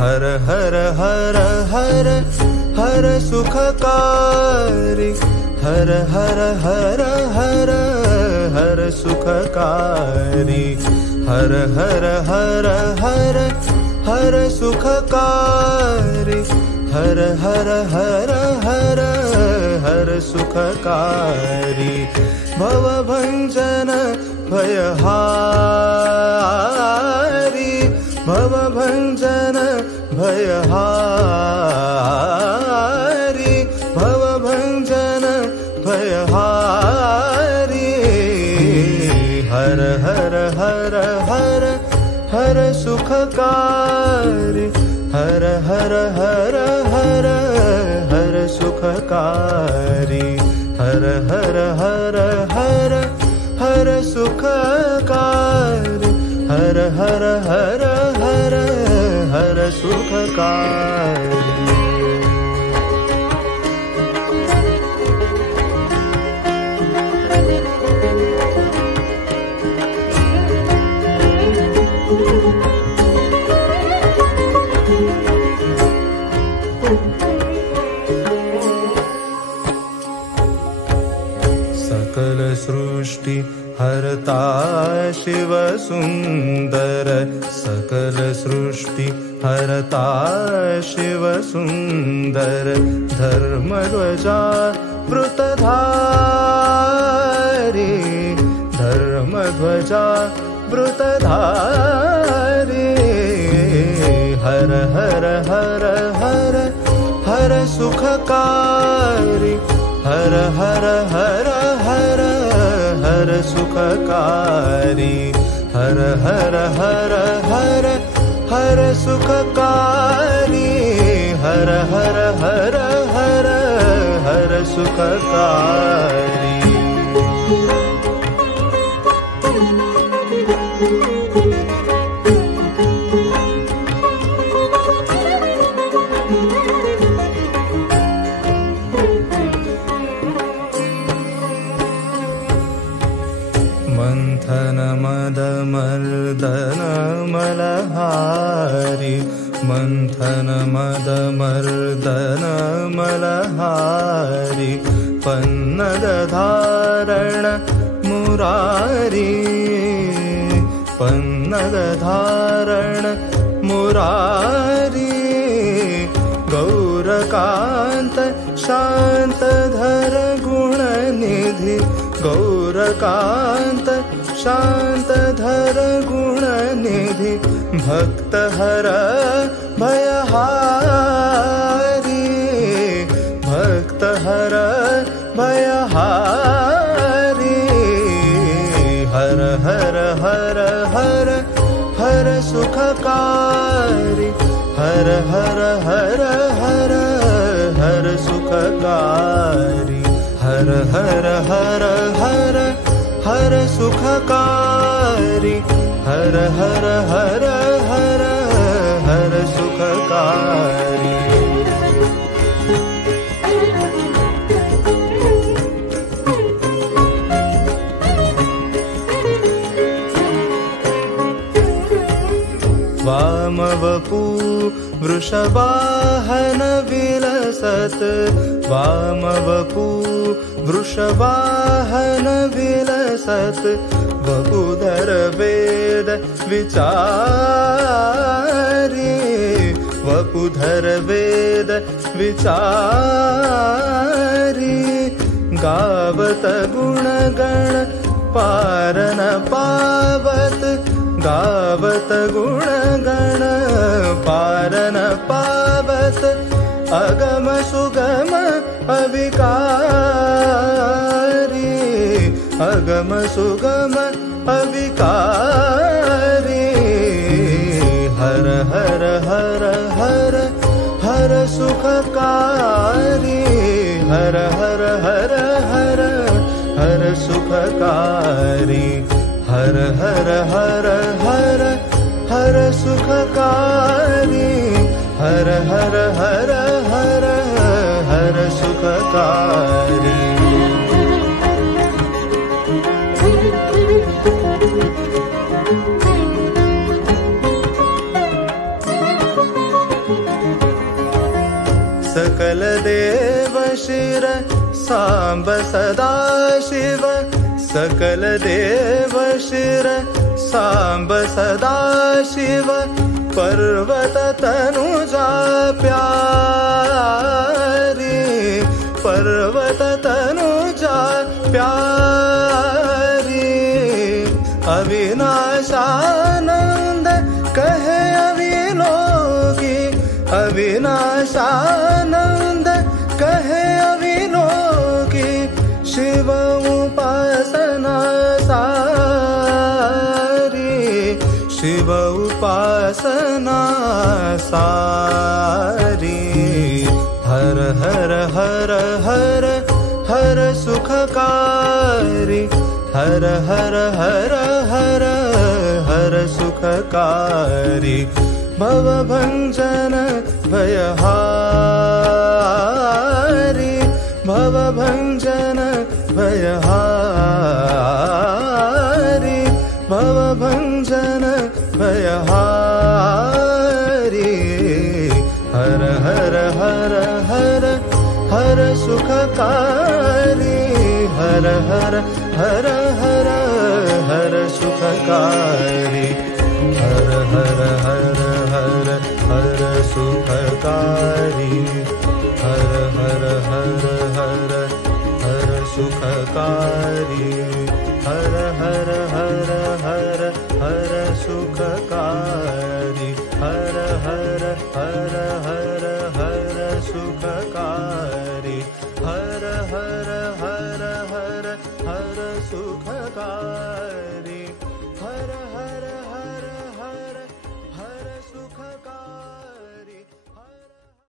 हर हर हर हर हर सुखकारी हर हर हर हर हर सुखकारी हर हर हर हर हर सुखकारी हर हर हर हर हर सुखकारी भवभञ्जन भयहारी भवभञ्जन भयहारी भवभञ्जन भयहारी हर हर हर हर हर सुखकारी हर हर हर हर हर सुखकारी हर हर हर हर हर सुखकारी हर हर हर हर हर सुखकारी सकल सृष्टि हरता शिव सुंदर सकल सृष्टि हरता शिव सुंदर धर्मध्वजा वृतधारी धर्मध्वजा वृतधारी हर हर हर हर हर सुखकारी हर हर हर हर हर सुखकारी हर हर हर हर हर सुखकारी हर हर हर हर हर सुखकारी मंथन मद मर्दन मलहारी मंथन मद मर्दन मलहारी पन्नग धारण मुरारी पन्नग धारण मुरारी गौरकांत शांतधर गुणनिधि गौरकांत शांतधर गुणनिधि भक्तहर भयहारी भक्तहर भयहारी हर हर हर हर हर सुखकारी हर हर हर हर हर सुखकारी हर हर हर हर हर सुखकारी हर हर हर हर हर सुखकारी वामवपू वृषवाहन विलसत वामवपू वृषवाहन विलसत वपुधर वेद विचारी वपुधर वेद विचारी गावत गुणगण पारन पावत गावत गुणगण पारन पावत अगम सुगम अविकारी अगम सुगम अविकारी हर हर हर हर हर सुखकारी हर हर हर हर हर सुखकारी हर हर हर हर हर सुखकारी हर हर हर हर हर सुखकारी सकल देव शिर सांब सदा शिव सकल देव शिर सांब सदा शिव पर्वत तनुजा प्यारी पर्वत तनुजा प्यारी अविनाशानंद कहे अविलोकी अविनाशानंद कहे अविलोकी शिव उपासना सारी शिव उपासना सारी हर हर हर हर हर सुखकारी हर हर हर हर हर सुखकारी भवभञ्जन भयहारी भवभञ्जन भयहारी भवभञ्जन भयहारी हर हर हर हर हर सुखकारी हर हर हर हर हर सुखकारी हर हर हर हर हर सुखकारी हर हर हर हर हर सुखकारी हर हर हर हर हर सुखकारी हर हर हर हर हर सुखकारी हर हर हर हर हर सुखकारी।